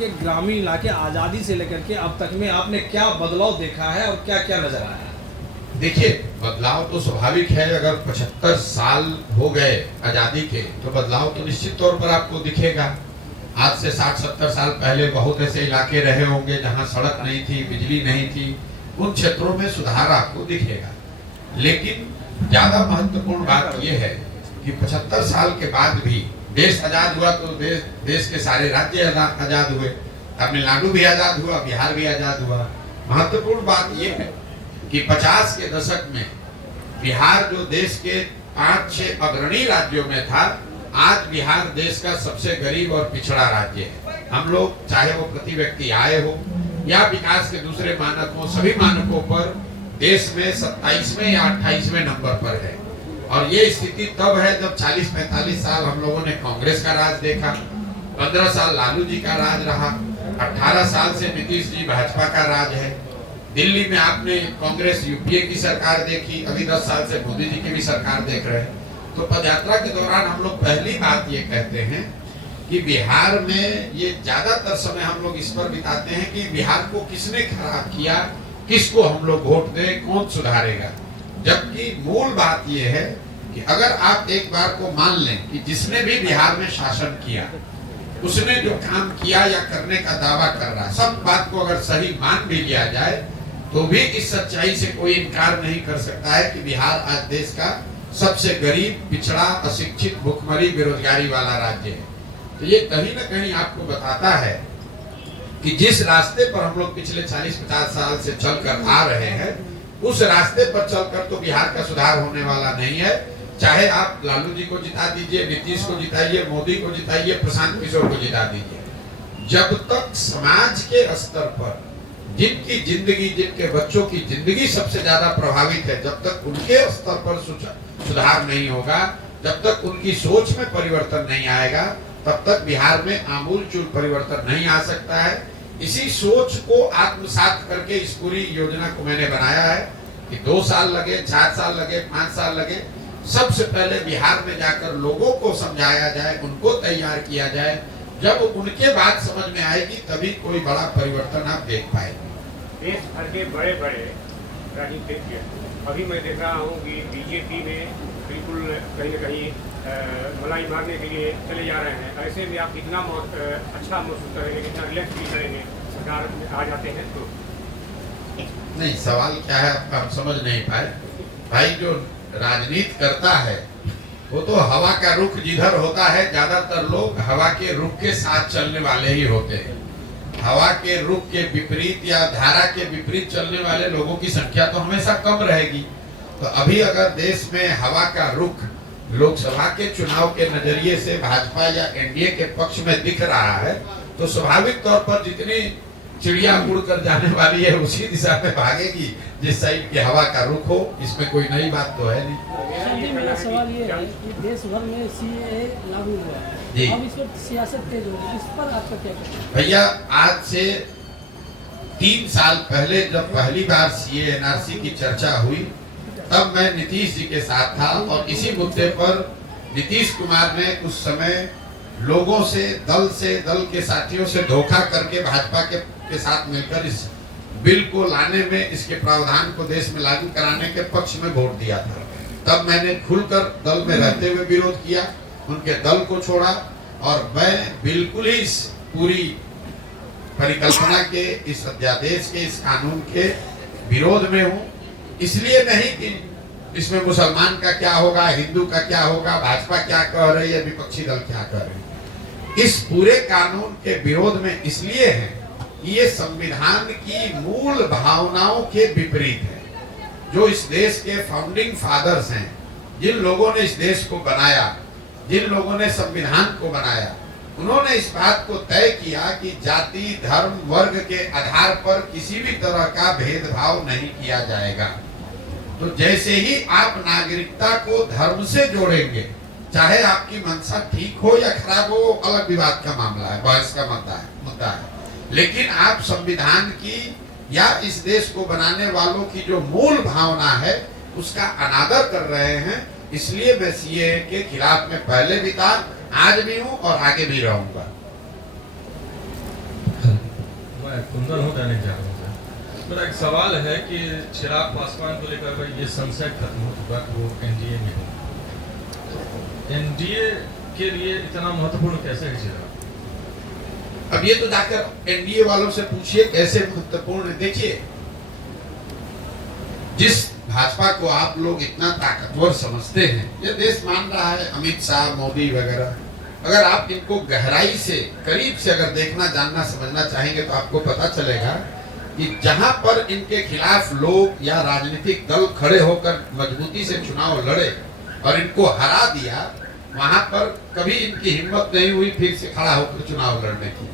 कि ग्रामीण इलाके आज़ादी से लेकर के अब तक में आपने क्या बदलाव देखा है और क्या क्या नजर आया है? देखिए, बदलाव तो स्वाभाविक है। अगर 75 साल हो गए आजादी के तो बदलाव तो निश्चित तौर पर आपको दिखेगा। आज से 60-70 साल पहले बहुत ऐसे इलाके रहे होंगे जहां सड़क नहीं थी, बिजली नहीं थी। उन क्षेत्रों में सुधार आपको दिखेगा। लेकिन ज्यादा महत्वपूर्ण बात यह है कि 75 साल के बाद भी देश आजाद हुआ तो देश के सारे राज्य आजाद हुए। तमिलनाडु भी आजाद हुआ, बिहार भी आजाद हुआ। महत्वपूर्ण बात यह है कि 50 के दशक में बिहार जो देश के 5-6 अग्रणी राज्यों में था, आज बिहार देश का सबसे गरीब और पिछड़ा राज्य है। हम लोग चाहे वो प्रति व्यक्ति आय हो या विकास के दूसरे मानक हो, सभी मानकों पर देश में 27वें या 28वें नंबर पर है। और ये स्थिति तब है जब 40-45 साल हम लोगों ने कांग्रेस का राज देखा, 15 साल लालू जी का राज रहा, 18 साल से नीतीश जी भाजपा का राज है। दिल्ली में आपने कांग्रेस यूपीए की सरकार देखी, अभी 10 साल से मोदी जी की भी सरकार देख रहे हैं। तो पदयात्रा के दौरान हम लोग पहली बात ये कहते हैं कि बिहार में ये ज्यादातर समय हम लोग इस पर बिताते हैं कि बिहार को किसने खराब किया, किसको हम लोग वोट दें, कौन सुधारेगा। जबकि मूल बात यह है कि अगर आप एक बार को मान लें कि जिसने भी बिहार में शासन किया, उसने जो काम किया या करने का दावा कर रहा है, सब बात को अगर सही मान भी लिया जाए तो भी इस सच्चाई से कोई इनकार नहीं कर सकता है कि बिहार आज देश का सबसे गरीब, पिछड़ा, अशिक्षित, भुखमरी, बेरोजगारी वाला राज्य है। तो ये कहीं ना कहीं आपको बताता है कि जिस रास्ते पर हम लोग पिछले 40-50 साल से चलकर आ रहे हैं, उस रास्ते पर चलकर तो बिहार का सुधार होने वाला नहीं है। चाहे आप लालू जी को जिता दीजिए, नीतीश को जिताइए, मोदी को जिताइए, प्रशांत किशोर को जिता दीजिए, जब तक समाज के स्तर पर जिनकी जिंदगी, जिनके बच्चों की जिंदगी सबसे ज्यादा प्रभावित है, जब तक उनके स्तर पर सुधार नहीं होगा, जब तक उनकी सोच में परिवर्तन नहीं आएगा, तब तक बिहार में आमूलचूल परिवर्तन नहीं आ सकता है। इसी सोच को आत्मसात करके इस पूरी योजना को मैंने बनाया है कि 2 साल लगे, 4 साल लगे, 5 साल लगे, सबसे पहले बिहार में जाकर लोगों को समझाया जाए, उनको तैयार किया जाए। जब उनके बात समझ में आएगी तभी कोई बड़ा परिवर्तन आप देख पाएंगे। देश भर के बड़े बड़े राजनीतिज्ञ अभी मैं देख रहा हूँ कि बीजेपी में बिल्कुल कहीं न कहीं मलाई मारने के लिए चले जा रहे हैं। ऐसे में आप कितना अच्छा महसूस करेंगे, कितना रिलैक्स फील करेंगे सरकार में आ जाते हैं तो? नहीं, सवाल क्या है आपका हम समझ नहीं पाए। भाई, जो राजनीति करता है वो तो हवा का रुख जिधर होता है, ज्यादातर लोग हवा के रुख के साथ चलने वाले ही होते हैं। हवा के रुख के विपरीत या धारा के विपरीत चलने वाले लोगों की संख्या तो हमेशा कम रहेगी। तो अभी अगर देश में हवा का रुख लोकसभा के चुनाव के नजरिए से भाजपा या एनडीए के पक्ष में दिख रहा है, तो स्वाभाविक तौर पर जितनी चिड़िया उड़ कर जाने वाली है उसी दिशा में भागेगी जिस साइड की हवा का रुख हो। इसमें कोई नई बात तो है नहीं। मेरा सवाल ये है कि देश भर में सीएए लागू हुआ है, अब इस पर सियासत तेज होगी, इस पर आपका क्या कहना है? भैया, आज से 3 साल पहले जब पहली बार सीए एनआरसी की चर्चा हुई, तब मैं नीतीश जी के साथ था और इसी मुद्दे पर नीतीश कुमार ने उस समय लोगों से, दल के साथियों से धोखा करके भाजपा के साथ मिलकर इस बिल को लाने में, इसके प्रावधान को देश में लागू कराने के पक्ष में वोट दिया था। तब मैंने खुलकर दल में रहते हुए विरोध किया, उनके दल को छोड़ा और मैं बिल्कुल ही इस पूरी परिकल्पना के, इस अध्यादेश के, इस कानून के विरोध में हूँ। इसलिए नहीं कि इसमें मुसलमान का क्या होगा, हिंदू का क्या होगा, भाजपा क्या कह रही है, विपक्षी दल क्या कह रहे हैं। इस पूरे कानून के विरोध में इसलिए है कि ये संविधान की मूल भावनाओं के विपरीत है। जो इस देश के फाउंडिंग फादर्स हैं, जिन लोगों ने इस देश को बनाया, जिन लोगों ने संविधान को बनाया, उन्होंने इस बात को तय किया कि जाति, धर्म, वर्ग के आधार पर किसी भी तरह का भेदभाव नहीं किया जाएगा। तो जैसे ही आप नागरिकता को धर्म से जोड़ेंगे, चाहे आपकी मंशा ठीक हो या खराब हो, अलग विवाद का मामला है, बहस का मुद्दा है, लेकिन आप संविधान की या इस देश को बनाने वालों की जो मूल भावना है उसका अनादर कर रहे हैं। इसलिए मैं सीएए के खिलाफ में पहले भी था, आज भी हूं और आगे भी रहूंगा। मैं कुंदन हूँ दैनिक जागरण से। मेरा एक सवाल है कि चिराग पासवान को लेकर भाई ये संशय खत्म हो चुका कि वो एनडीए में हो, एनडीए के लिए इतना महत्वपूर्ण कैसे है चिराग? अब ये तो जाकर एनडीए वालों से पूछिए कैसे महत्वपूर्ण। देखिए, जिस भाजपा को आप लोग इतना ताकतवर समझते हैं, ये देश मान रहा है, अमित शाह, मोदी वगैरह, अगर आप इनको गहराई से, करीब से अगर देखना, जानना, समझना चाहेंगे तो आपको पता चलेगा कि जहां पर इनके खिलाफ लोग या राजनीतिक दल खड़े होकर मजबूती से चुनाव लड़े और इनको हरा दिया, वहां पर कभी इनकी हिम्मत नहीं हुई फिर से खड़ा होकर चुनाव लड़ने की।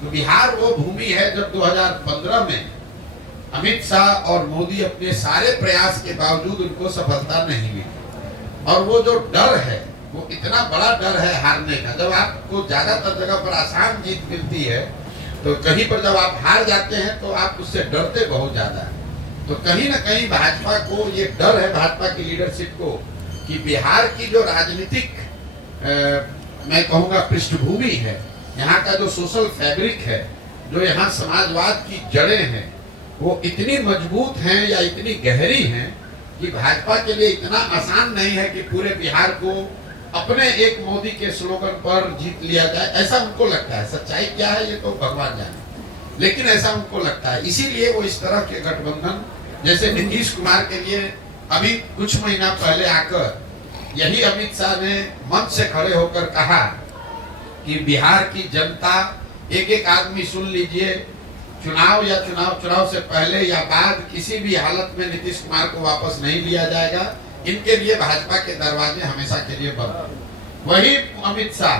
तो बिहार वो भूमि है जब 2015 में अमित शाह और मोदी अपने सारे प्रयास के बावजूद उनको सफलता नहीं मिली, और वो जो डर है, वो इतना बड़ा डर है हारने का। जब आपको ज्यादातर जगह पर आसान जीत मिलती है, तो कहीं पर जब आप हार जाते हैं तो आप उससे डरते बहुत ज्यादा है। तो कहीं ना कहीं भाजपा को ये डर है, भाजपा की लीडरशिप को, कि बिहार की जो राजनीतिक मैं कहूँगा पृष्ठभूमि है, यहाँ का जो सोशल फैब्रिक है, जो यहाँ समाजवाद की जड़ें हैं, वो इतनी मजबूत हैं या इतनी गहरी हैं कि भाजपा के लिए इतना आसान नहीं है कि पूरे बिहार को अपने एक मोदी के स्लोगन पर जीत लिया जाए। ऐसा उनको लगता है। सच्चाई क्या है ये तो भगवान जाने, लेकिन ऐसा उनको लगता है। इसीलिए वो इस तरह के गठबंधन, जैसे नीतीश कुमार के लिए अभी कुछ महीना पहले आकर यही अमित शाह ने मंच से खड़े होकर कहा कि बिहार की जनता, एक एक आदमी सुन लीजिए, चुनाव से पहले या बाद किसी भी हालत में नीतीश कुमार को वापस नहीं लिया जाएगा। इनके लिए भाजपा के दरवाजे हमेशा के लिए बंद। वही अमित शाह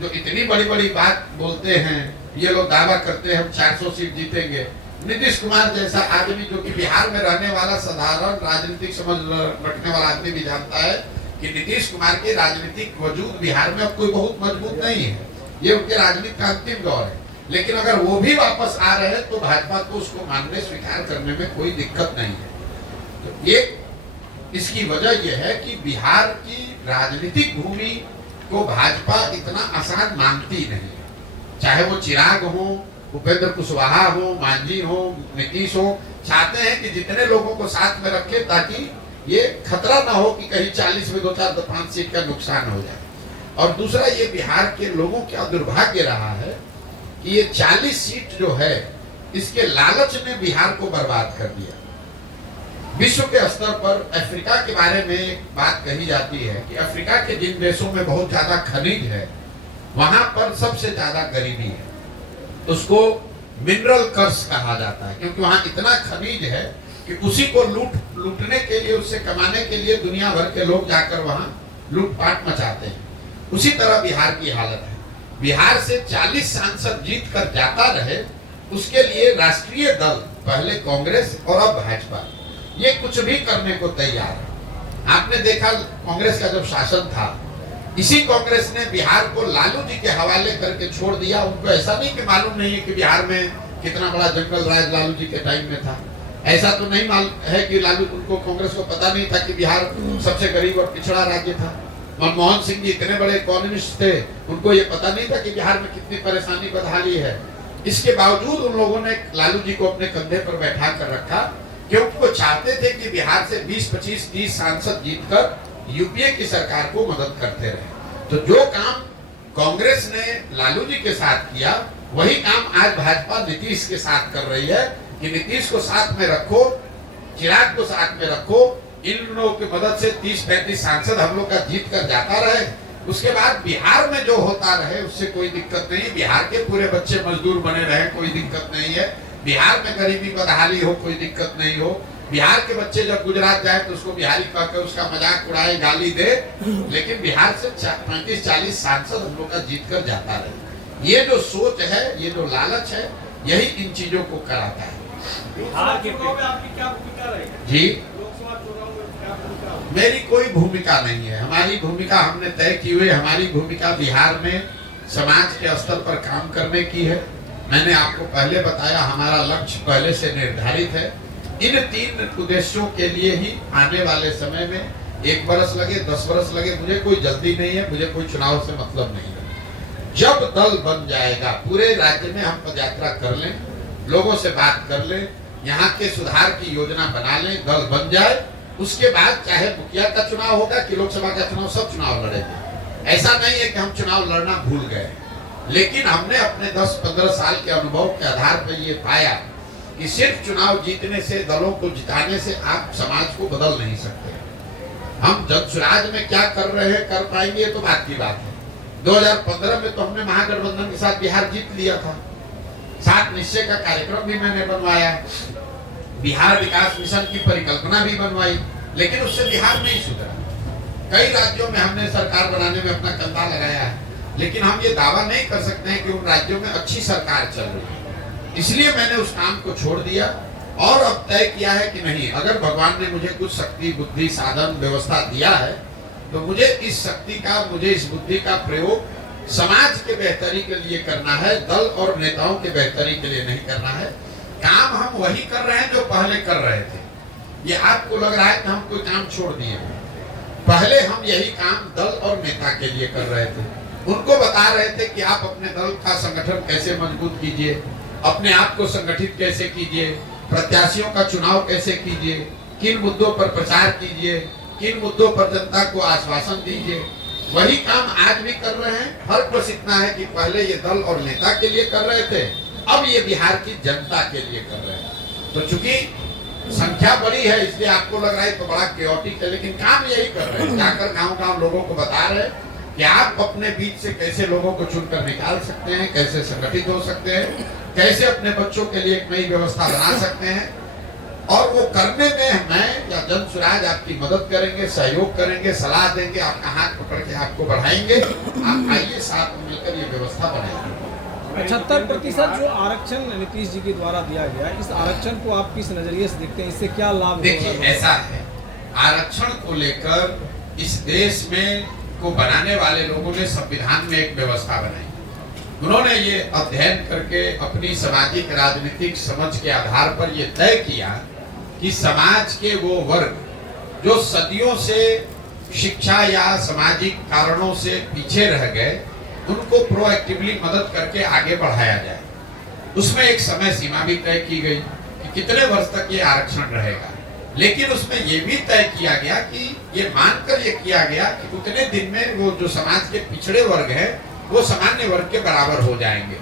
जो इतनी बड़ी बड़ी बात बोलते हैं, ये लोग दावा करते हैं हम 400 सीट जीतेंगे। नीतीश कुमार जैसा आदमी जो कि बिहार में रहने वाला साधारण राजनीतिक समझ रखने वाला आदमी भी जानता है कि नीतीश कुमार के राजनीतिक वजूद बिहार में अब कोई बहुत मजबूत नहीं है। ये उनके राजनीति का अंतिम दौर है। लेकिन अगर वो भी वापस आ रहे हैं तो भाजपा को उसको मानने, स्वीकार करने में कोई दिक्कत नहीं है। तो ये इसकी वजह यह है कि बिहार की राजनीतिक भूमि को भाजपा इतना आसान मानती नहीं है। चाहे वो चिराग हो, उपेंद्र कुशवाहा हो, मांझी हो, नीतीश हो, चाहते हैं कि जितने लोगों को साथ में रखे ताकि ये खतरा ना हो कि कहीं 40 में 2-4-5 सीट का नुकसान हो जाए। और दूसरा, ये बिहार के लोगों का दुर्भाग्य रहा है कि ये 40 सीट जो है, इसके लालच ने बिहार को बर्बाद कर दिया। विश्व के स्तर पर अफ्रीका के बारे में एक बात कही जाती है कि अफ्रीका के जिन देशों में बहुत ज्यादा खनिज है, वहां पर सबसे ज्यादा गरीबी है। उसको मिनरल कर्स कहा जाता है, क्योंकि वहां इतना खनिज है कि उसी को लूटने के लिए, उससे कमाने के लिए दुनिया भर के लोग जाकर वहां लूटपाट मचाते हैं। उसी तरह बिहार की हालत है। बिहार से 40 सांसद जीत कर जाता रहे, उसके लिए राष्ट्रीय दल, पहले कांग्रेस और अब भाजपा, ये कुछ भी करने को तैयार है। आपने देखा कांग्रेस का जब शासन था, इसी कांग्रेस ने बिहार को लालू जी के हवाले करके छोड़ दिया। उनको ऐसा नहीं कि मालूम नहीं है कि बिहार में कितना बड़ा जंगल राज लालू जी के टाइम में था। ऐसा तो नहीं मालूम है कि उनको कांग्रेस को पता नहीं था कि बिहार सबसे गरीब और पिछड़ा राज्य था। मनमोहन सिंह जी इतने बड़े इकोनॉमिस्ट थे, उनको ये पता नहीं था कि बिहार में कितनी परेशानी बदहाली है। इसके बावजूद उन लोगों ने लालू जी को अपने कंधे पर बैठा कर रखा, क्योंकि वो चाहते थे कि बिहार से 20, 25, 30 सांसद जीतकर यूपीए की सरकार को मदद करते रहे। तो जो काम कांग्रेस ने लालू जी के साथ किया, वही काम आज भाजपा नीतीश के साथ कर रही है कि नीतीश को साथ में रखो, चिराग को साथ में रखो, इन लोगों की मदद से 30-35 सांसद हम लोग का जीत कर जाता रहे। उसके बाद बिहार में जो होता रहे उससे कोई दिक्कत नहीं। बिहार के पूरे बच्चे मजदूर बने रहे, कोई दिक्कत नहीं है। बिहार में गरीबी बदहाली हो, कोई दिक्कत नहीं हो। बिहार के बच्चे जब गुजरात जाए तो उसको बिहारी कहकर उसका मजाक उड़ाए, गाली दे, लेकिन बिहार से 35-40 सांसद हम लोग का जीत कर जाता रहे। ये जो सोच है, ये जो लालच है, यही इन चीजों को कराता है। बिहार के चुनाव में आपकी क्या भूमिका रहेगी? जी, लोकसभा चुनाव में क्या भूमिका होगी? मेरी कोई भूमिका नहीं है। हमारी भूमिका हमने तय की हुई। हमारी भूमिका बिहार में समाज के स्तर पर काम करने की है। मैंने आपको पहले बताया, हमारा लक्ष्य पहले से निर्धारित है। इन 3 उद्देश्यों के लिए ही आने वाले समय में 1 बरस लगे, 10 बरस लगे, मुझे कोई जल्दी नहीं है, मुझे कोई चुनाव से मतलब नहीं है। जब दल बन जाएगा, पूरे राज्य में हम पदयात्रा कर लें, लोगों से बात कर ले, यहाँ के सुधार की योजना बना ले, दल बन जाए, उसके बाद चाहे मुखिया का चुनाव होगा कि लोकसभा का चुनाव, सब चुनाव लड़ेंगे। ऐसा नहीं है कि हम चुनाव लड़ना भूल गए, लेकिन हमने अपने 10-15 साल के अनुभव के आधार पर ये पाया कि सिर्फ चुनाव जीतने से, दलों को जिताने से आप समाज को बदल नहीं सकते। हम जनसुराज में क्या कर रहे हैं, कर पाएंगे, तो बात की बात है। 2015 में तो हमने महागठबंधन के साथ बिहार जीत लिया था। 7 निश्चय का कार्यक्रम भी मैंने बनवाया, बिहार विकास मिशन की परिकल्पना भी बनवाई, लेकिन उससे बिहार नहीं सुधरा। कई राज्यों में हमने सरकार बनाने में अपना कंधा लगाया है, लेकिन हम ये दावा नहीं कर सकते हैं कि उन राज्यों में अच्छी सरकार चल रही है। इसलिए मैंने उस काम को छोड़ दिया और अब तय किया है कि नहीं, अगर भगवान ने मुझे कुछ शक्ति, बुद्धि, साधन, व्यवस्था दिया है, तो मुझे इस शक्ति का, मुझे इस बुद्धि का प्रयोग समाज के बेहतरी के लिए करना है, दल और नेताओं के बेहतरी के लिए नहीं करना है। काम हम वही कर रहे हैं जो पहले कर रहे थे। ये आपको लग रहा है कि हम कोई काम छोड़ दिए, पहले हम यही काम दल और नेता के लिए कर रहे थे। उनको बता रहे थे कि आप अपने दल का संगठन कैसे मजबूत कीजिए, अपने आप को संगठित कैसे कीजिए, प्रत्याशियों का चुनाव कैसे कीजिए, किन मुद्दों पर प्रचार कीजिए, किन मुद्दों पर जनता को आश्वासन दीजिए। वही काम आज भी कर रहे हैं। फर्क बस इतना है कि पहले ये दल और नेता के लिए कर रहे थे, अब ये बिहार की जनता के लिए कर रहे हैं। तो चूंकि संख्या बड़ी है, इसलिए आपको लग रहा है तो बड़ा केओटिक है, लेकिन काम यही कर रहे हैं। जाकर गांव-गांव लोगों को बता रहे हैं कि आप अपने बीच से कैसे लोगों को चुनकर निकाल सकते हैं, कैसे संगठित हो सकते हैं, कैसे अपने बच्चों के लिए एक नई व्यवस्था बना सकते हैं। और वो करने में मैं या जनसुराज आपकी मदद करेंगे, सहयोग करेंगे, सलाह देंगे, आपका हाथ पकड़ के आपको बढ़ाएंगे। आप आइए, साथ मिलकर ये व्यवस्था बनाएंगे। 75% जो आरक्षण नीतीश जी के द्वारा दिया गया, इस आरक्षण को आप किस नजरिए से देखते हैं, इससे क्या लाभ? देखिए, ऐसा है, आरक्षण को लेकर इस देश में को बनाने वाले लोगों ने संविधान में एक व्यवस्था बनाई। उन्होंने ये अध्ययन करके अपनी सामाजिक राजनीतिक समझ के आधार पर ये तय किया कि समाज के वो वर्ग जो सदियों से शिक्षा या सामाजिक कारणों से पीछे रह गए, उनको प्रोएक्टिवली मदद करके आगे बढ़ाया जाए। उसमें एक समय सीमा भी तय की गई कि कितने वर्ष तक ये आरक्षण रहेगा, लेकिन उसमें ये भी तय किया गया कि ये मानकर ये किया गया कि उतने दिन में वो जो समाज के पिछड़े वर्ग है वो सामान्य वर्ग के बराबर हो जाएंगे।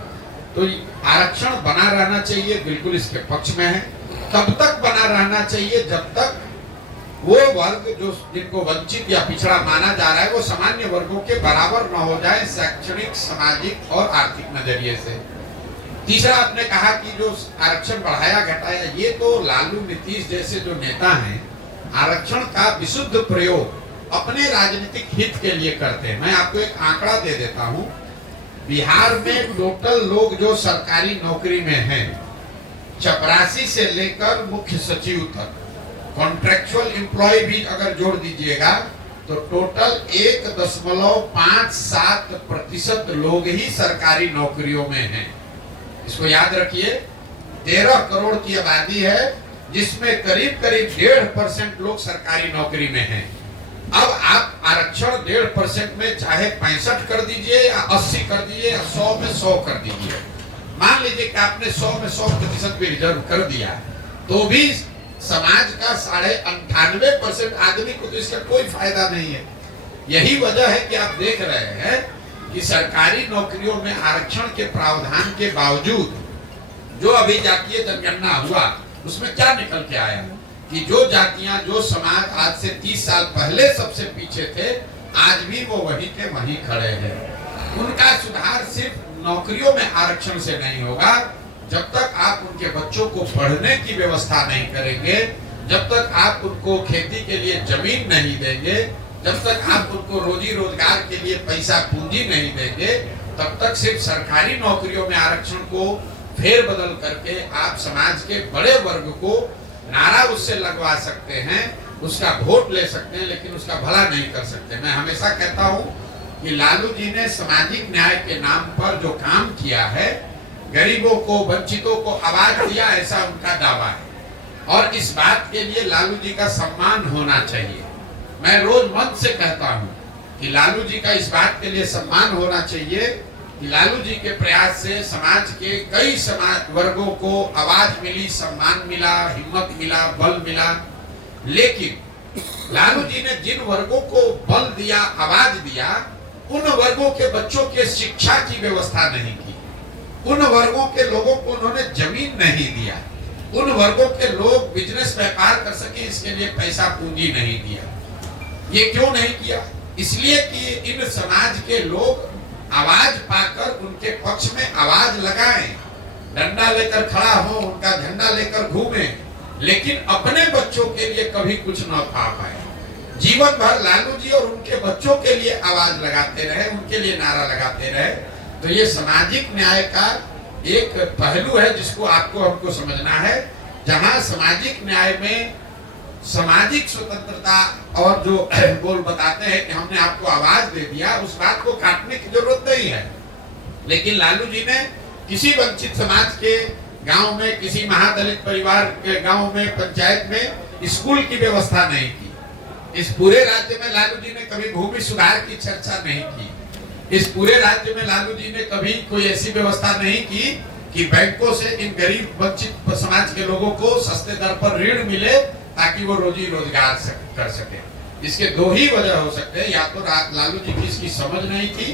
तो आरक्षण बना रहना चाहिए, बिल्कुल इसके पक्ष में है। तब तक बना रहना चाहिए जब तक वो वर्ग जो जिनको वंचित या पिछड़ा माना जा रहा है वो सामान्य वर्गों के बराबर न हो जाए, शैक्षणिक, सामाजिक और आर्थिक नजरिए से। तीसरा, आपने कहा कि जो आरक्षण बढ़ाया घटाया, ये तो लालू, नीतीश जैसे जो नेता हैं आरक्षण का विशुद्ध प्रयोग अपने राजनीतिक हित के लिए करते हैं। मैं आपको एक आंकड़ा दे देता हूं। बिहार में टोटल लोग जो सरकारी नौकरी में हैं, चपरासी से लेकर मुख्य सचिव तक, कॉन्ट्रेक्चुअल एम्प्लॉय भी अगर जोड़ दीजिएगा तो टोटल 1.57% लोग ही सरकारी नौकरियों में हैं। इसको याद रखिए, 13 करोड़ की आबादी है जिसमें करीब 1.5% लोग सरकारी नौकरी में हैं। अब आप आरक्षण 1.5% में चाहे 65 कर दीजिए या 80 कर दीजिए या 100 में 100 कर दीजिए, मान लीजिए कि आपने 100 में 100% भी रिजर्व कर दिया, तो भी समाज का 98.5% आदमी को तो इसका कोई फायदा नहीं है। यही वजह है कि आप देख रहे हैं कि सरकारी नौकरियों में आरक्षण के प्रावधान के बावजूद जो अभी जातीय जनगणना हुआ उसमें क्या निकल के आया कि जो जातियां, जो समाज आज से 30 साल पहले सबसे पीछे थे, आज भी वो वहीं के वहीं खड़े हैं। उनका सुधार सिर्फ नौकरियों में आरक्षण से नहीं होगा। जब तक आप उनके बच्चों को पढ़ने की व्यवस्था नहीं करेंगे, जब तक आप उनको खेती के लिए जमीन नहीं देंगे, जब तक आप उनको रोजी रोजगार के लिए पैसा पूंजी नहीं देंगे, तब तक सिर्फ सरकारी नौकरियों में आरक्षण को फेर बदल करके आप समाज के बड़े वर्ग को नारा उससे लगवा सकते हैं, उसका वोट ले सकते हैं, लेकिन उसका भला नहीं कर सकते। मैं हमेशा कहता हूं कि लालू जी ने सामाजिक न्याय के नाम पर जो काम किया है, गरीबों को, वंचितों को आवाज दिया, ऐसा उनका दावा है और इस बात के लिए लालू जी का सम्मान होना चाहिए। मैं रोज मन से कहता हूं कि लालू जी का इस बात के लिए सम्मान होना चाहिए कि लालू जी के प्रयास से समाज के कई समाज वर्गों को आवाज मिली, सम्मान मिला, हिम्मत मिला, बल मिला। लेकिन लालू जी ने जिन वर्गों को बल दिया, आवाज दिया, उन वर्गों के बच्चों के शिक्षा की व्यवस्था नहीं की, उन वर्गों के लोगों को उन्होंने जमीन नहीं दिया, उन वर्गों के लोग बिजनेस व्यापार कर सके इसके लिए पैसा पूंजी नहीं दिया। ये क्यों नहीं किया? इसलिए कि इन समाज के लोग आवाज पाकर उनके पक्ष में आवाज लगाएं, डंडा लेकर खड़ा हो, उनका झंडा लेकर घूमे, लेकिन अपने बच्चों के लिए कभी कुछ न पा पाए। जीवन भर लालू जी और उनके बच्चों के लिए आवाज लगाते रहे, उनके लिए नारा लगाते रहे। तो ये सामाजिक न्याय का एक पहलू है जिसको आपको हमको समझना है। जहां सामाजिक न्याय में सामाजिक स्वतंत्रता और जो बोल बताते हैं कि हमने आपको आवाज दे दिया, उस बात को काटने की जरूरत नहीं है। लेकिन लालू जी ने किसी वंचित समाज के गांव में, किसी महादलित परिवार के गांव में, पंचायत में स्कूल की व्यवस्था नहीं की। इस पूरे राज्य में लालू जी ने कभी भूमि सुधार की चर्चा नहीं की। इस पूरे राज्य में लालू जी ने कभी कोई ऐसी व्यवस्था नहीं की कि बैंकों से इन गरीब वंचित समाज के लोगों को सस्ते दर पर ऋण मिले ताकि वो रोजी रोजगार कर सके। इसके दो ही वजह हो सकते हैं, या तो लालू जी की इसकी समझ नहीं थी,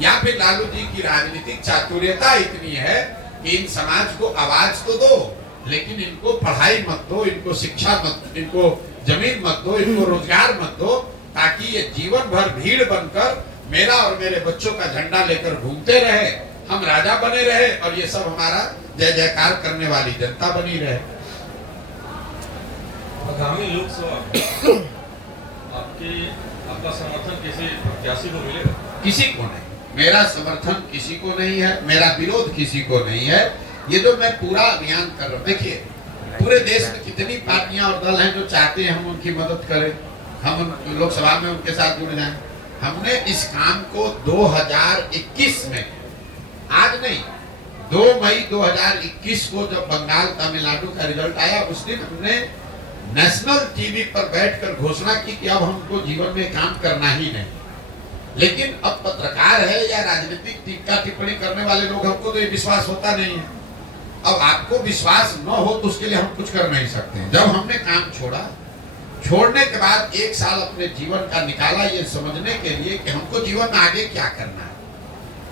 या फिर लालू जी की राजनीतिक चातुर्यता इतनी है कि इन समाज को आवाज तो दो, लेकिन इनको पढ़ाई मत दो, इनको शिक्षा मत, इनको जमीन मत दो, इनको रोजगार मत दो, ताकि ये जीवन भर भीड़ बनकर मेरा और मेरे बच्चों का झंडा लेकर घूमते रहे, हम राजा बने रहे और ये सब हमारा जय जयकार करने वाली जनता बनी रहे। आगामी लोकसभा आपका समर्थन किसी प्रत्याशी को मिलेगा? किसी को नहीं, मेरा समर्थन किसी को नहीं है, मेरा विरोध किसी को नहीं है। ये जो मैं पूरा अभियान कर रहा हूँ, देखिए पूरे देश में कितनी पार्टियां और दल हैं जो चाहते हैं हम उनकी मदद करें, हम लोकसभा में उनके साथ जुड़ जाएं। हमने इस काम को 2021 में, आज नहीं, 2 मई 2021 को जब बंगाल तमिलनाडु का रिजल्ट आया, उस दिन हमने नेशनल टीवी पर बैठकर घोषणा की कि अब हमको जीवन में काम करना ही नहीं। लेकिन अब पत्रकार है या राजनीतिक टीका टिप्पणी करने वाले लोग, हमको तो ये विश्वास होता नहीं है। अब आपको विश्वास न हो तो उसके लिए हम कुछ कर नहीं सकते। जब हमने काम छोड़ा, छोड़ने के बाद 1 साल अपने जीवन का निकाला ये समझने के लिए कि हमको जीवन में आगे क्या करना है,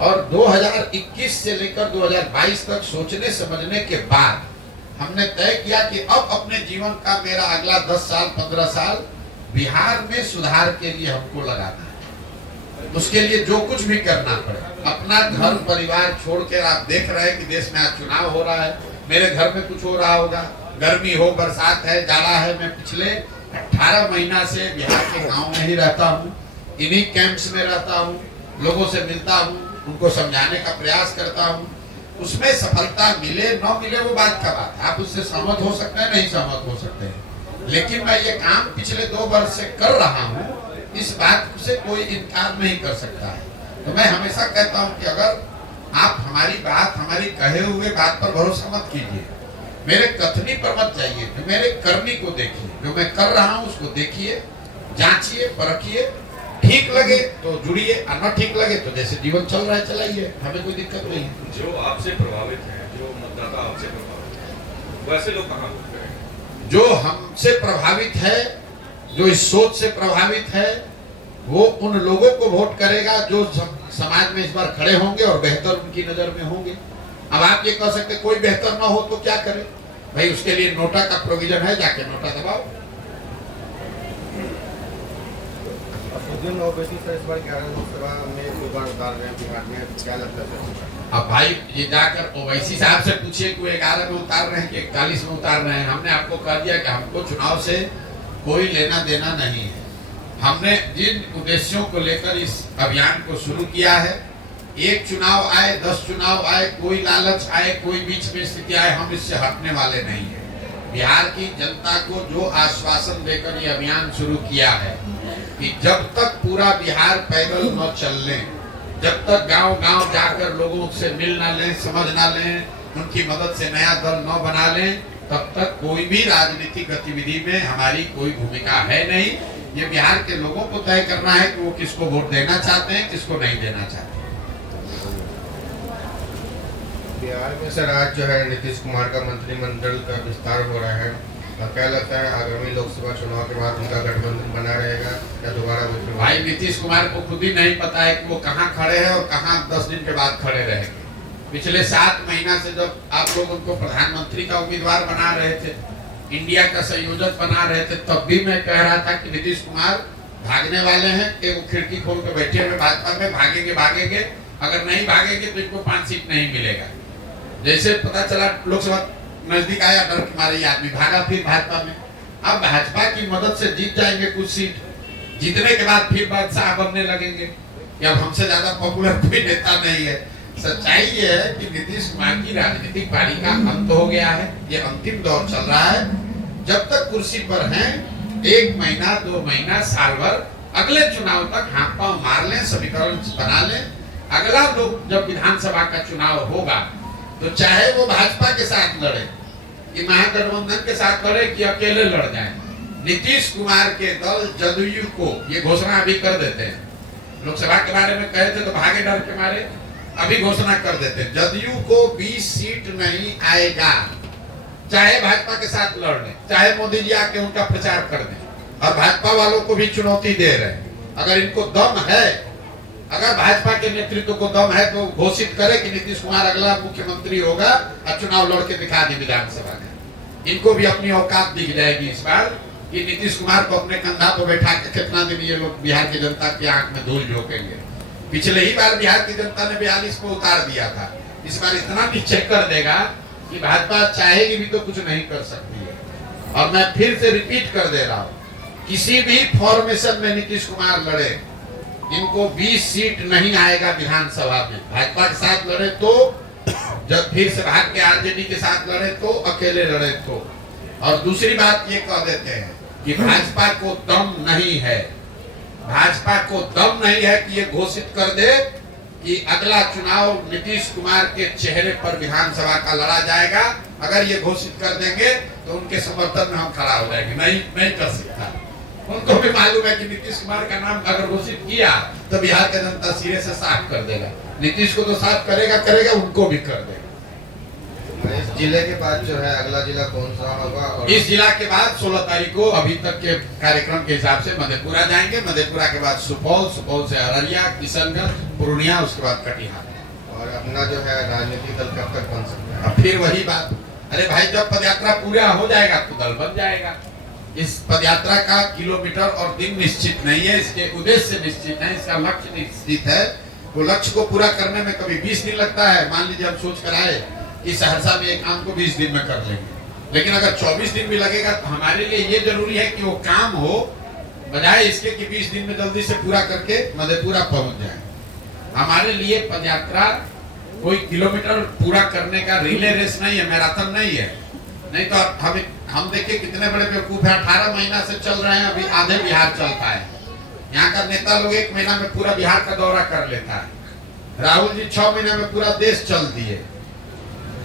और 2021 से लेकर 2022 तक सोचने समझने के बाद हमने तय किया कि अब अपने जीवन का मेरा अगला 10 साल 15 साल बिहार में सुधार के लिए हमको लगाना है। उसके लिए जो कुछ भी करना पड़े, अपना घर परिवार छोड़कर, आप देख रहे हैं कि देश में आज चुनाव हो रहा है, मेरे घर में कुछ हो रहा होगा, गर्मी हो, बरसात है, जाड़ा है, मैं पिछले 18 महीना से बिहार के गाँव में ही रहता हूँ, इन्हीं कैंप्स में रहता हूँ, लोगों से मिलता हूँ, उनको समझाने का प्रयास करता हूँ। उसमें सफलता मिले न मिले वो बात का बात है, आप उससे सहमत हो सकते हैं, नहीं सहमत हो सकते हैं, लेकिन मैं ये काम पिछले 2 वर्ष से कर रहा हूँ, इस बात से कोई इनकार नहीं कर सकता है। तो मैं हमेशा कहता हूँ कि अगर आप हमारी बात, हमारी कहे हुए बात पर भरोसा मत कीजिए, मेरे कथनी पर मत जाइए, तो मेरे करनी को देखिए, जो मैं कर रहा हूँ उसको देखिए, जांचिए, परखिए, ठीक लगे तो जुड़िए, और न ठीक लगे तो जैसे जीवन चल रहा है चलाइए, हमें कोई दिक्कत नहीं है। जो आपसे प्रभावित हैं, जो मतदाता आपसे प्रभावित हैं, वैसे लोग कहाँ वोट करेंगे? जो हमसे प्रभावित है, जो इस सोच से प्रभावित है, वो उन लोगों को वोट करेगा जो समाज में इस बार खड़े होंगे और बेहतर उनकी नजर में होंगे। अब आप ये कह सकते कोई बेहतर ना हो तो क्या करे भाई, उसके लिए नोटा का प्रोविजन है, जाके नोटा दबाओ। अब भाई ये जाकर ओवैसी साहब से पूछिए कि 11 में उतार रहे हैं कि 41 में उतार रहे हैं। हमने आपको कह दिया कि हमको चुनाव से कोई लेना देना नहीं है। हमने जिन उद्देश्यों को लेकर इस अभियान को शुरू किया है, एक चुनाव आए, 10 चुनाव आए, कोई लालच आए, कोई बीच में स्थिति आए, हम इससे हटने वाले नहीं है। बिहार की जनता को जो आश्वासन देकर ये अभियान शुरू किया है कि जब तक पूरा बिहार पैदल न चल लें, जब तक गांव-गांव जाकर लोगों से मिल ना लें, समझ ना लें, उनकी मदद से नया दल न बना लें, तब तक कोई भी राजनीतिक गतिविधि में हमारी कोई भूमिका है नहीं। ये बिहार के लोगों को तय करना है कि वो किसको वोट देना चाहते हैं, किसको नहीं देना चाहते हैं। बिहार में सर आज जो है नीतीश कुमार का मंत्रिमंडल का विस्तार हो रहा है और क्या लगता है आगामी लोकसभा चुनाव के बाद उनका गठबंधन बना रहेगा या दोबारा विक्रम? भाई नीतीश कुमार को खुद ही नहीं पता है कि वो कहाँ खड़े हैं और कहाँ 10 दिन के बाद खड़े रहेंगे। पिछले 7 महीना से जब आप लोग उनको प्रधानमंत्री का उम्मीदवार बना रहे थे, इंडिया का संयोजक बना रहे थे, तब भी मैं कह रहा था कि नीतीश कुमार भागने वाले हैं कि वो खिड़की खोल के बैठे हुए भाजपा में भागेंगे, अगर नहीं भागेंगे तो इनको 5 सीट नहीं मिलेगा। जैसे पता चला लोकसभा नजदीक आया, डर के मारे आदमी भागा फिर भाजपा में। अब भाजपा की मदद से जीत जाएंगे कुछ सीट, जीतने के बाद फिर बादशाह बनने लगेंगे कि अब हमसे ज्यादा पॉपुलर कोई नेता नहीं है। सच्चाई ये है कि नीतीश कुमार की राजनीतिक पारी का अंत हो गया है, ये अंतिम दौर चल रहा है। जब तक कुर्सी पर हैं 1 महीना 2 महीना साल भर, अगले चुनाव तक हाथ पांव मार लें, समीकरण बना लें। अगला लोग जब विधानसभा का चुनाव होगा तो चाहे वो भाजपा के साथ लड़े कि महागठबंधन के साथ लड़े कि अकेले लड़ जाए, नीतीश कुमार के दल जदयू को ये घोषणा अभी कर देते हैं। लोकसभा के बारे में कहे थे तो भागे डर के मारे, अभी घोषणा कर देते हैं जदयू को 20 सीट नहीं आएगा, चाहे भाजपा के साथ लड़ लें, चाहे मोदी जी आके उनका प्रचार कर दें। और भाजपा वालों को भी चुनौती दे रहे हैं, अगर इनको दम है, अगर भाजपा के नेतृत्व को दम है तो घोषित करे कि नीतीश कुमार अगला मुख्यमंत्री होगा और चुनाव लड़ के दिखा दी विधानसभा में। इनको भी अपनी औकात दिख जाएगी इस बार कि नीतीश कुमार को अपने कंधा पर बैठा के कितना दिन ये लोग बिहार की जनता की आंख में धूल झोंकेंगे। पिछले ही बार बिहार की जनता ने 42 को उतार दिया था, इस बार इतना निश्चय कर देगा कि भाजपा चाहेगी भी तो कुछ नहीं कर सकती है। और मैं फिर से रिपीट कर दे रहा हूँ, किसी भी फॉर्मेशन में नीतीश कुमार लड़े, इनको 20 सीट नहीं आएगा विधानसभा में। भाजपा के साथ लड़े तो, जब फिर से भाग के आरजेडी के साथ लड़े तो, अकेले लड़े तो। और दूसरी बात ये कह देते हैं कि भाजपा को दम नहीं है, भाजपा को दम नहीं है कि ये घोषित कर दे कि अगला चुनाव नीतीश कुमार के चेहरे पर विधानसभा का लड़ा जाएगा। अगर ये घोषित कर देंगे तो उनके समर्थन में हम खड़ा हो जाएंगे, नहीं कर सकता। उनको भी मालूम है कि नीतीश कुमार का नाम अगर घोषित किया तो बिहार का जनता सिरे से साफ कर देगा। नीतीश को तो साफ करेगा, उनको भी कर देगा। इस जिले के बाद जो है अगला जिला कौन सा होगा? और इस जिला के बाद 16 तारीख को अभी तक के कार्यक्रम के हिसाब से मधेपुरा जाएंगे, मधेपुरा के बाद सुपौल, सुपौल से अररिया, किशनगंज, पूर्णिया, उसके बाद कटिहार। और अपना जो है राजनीतिक दल कब तक बन सकता है? अब फिर वही बात, अरे भाई जब पदयात्रा पूरा हो जाएगा तो दल बन जाएगा। इस पदयात्रा का किलोमीटर और दिन निश्चित नहीं है, इसके उद्देश्य निश्चित है, इसका लक्ष्य निश्चित है। वो लक्ष्य को पूरा करने में कभी 20 दिन लगता है। मान लीजिए हम सोच कर आए कि सहरसा में एक काम को 20 दिन में कर लेंगे, लेकिन अगर 24 दिन भी लगेगा तो हमारे लिए ये जरूरी है कि वो काम हो, बजाय इसके कि 20 दिन में जल्दी से पूरा करके मधेपुरा पहुंच जाए। हमारे लिए पदयात्रा कोई किलोमीटर पूरा करने का रिले रेस नहीं है, मैराथन नहीं है। नहीं तो हम देखिए कितने बड़े बेवकूफ है, 18 महीना से चल रहे हैं, अभी आधे बिहार चलता है। यहाँ का नेता लोग 1 महीना में पूरा बिहार का दौरा कर लेता है। राहुल जी 6 महीने में पूरा देश चल दिए,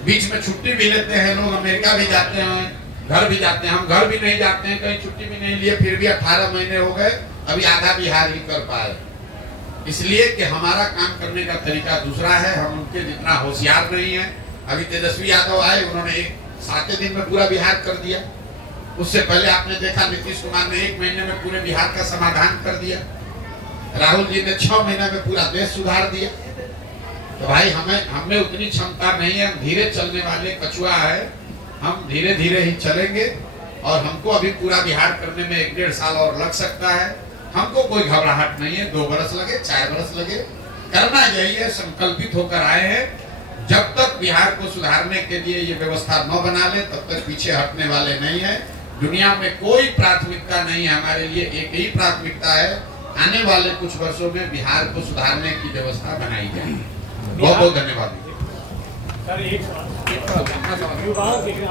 बीच में छुट्टी भी लेते हैं लोग, अमेरिका भी जाते हैं, घर भी जाते हैं। हम घर भी नहीं जाते हैं, कहीं छुट्टी भी नहीं लिए, फिर भी 18 महीने हो गए, अभी आधा बिहार ही कर पाए। इसलिए कि हमारा काम करने का तरीका दूसरा है, हम उनके जितना होशियार नहीं है। अभी तेजस्वी यादव आए, उन्होंने 7 दिन में पूरा बिहार कर दिया। उससे पहले आपने देखा नीतीश कुमार ने 1 महीने में पूरे बिहार का समाधान कर दिया। राहुल जी ने 6 महीने में पूरा देश सुधार दिया। तो भाई हमें उतनी क्षमता नहीं है, हम धीरे चलने वाले कछुआ है, हम धीरे धीरे ही चलेंगे। और हमको अभी पूरा बिहार करने में 1-1.5 साल और लग सकता है। हमको कोई घबराहट नहीं है, 2 बरस लगे, 4 बरस लगे, करना यही है, संकल्पित होकर आए हैं। जब तक बिहार को सुधारने के लिए ये व्यवस्था न बना ले तब तक पीछे हटने वाले नहीं है। दुनिया में कोई प्राथमिकता नहीं है, हमारे लिए एक ही प्राथमिकता है, आने वाले कुछ वर्षों में बिहार को सुधारने की व्यवस्था बनाई जाएगी। बहुत बहुत धन्यवाद। सर एक युवाओं के लिए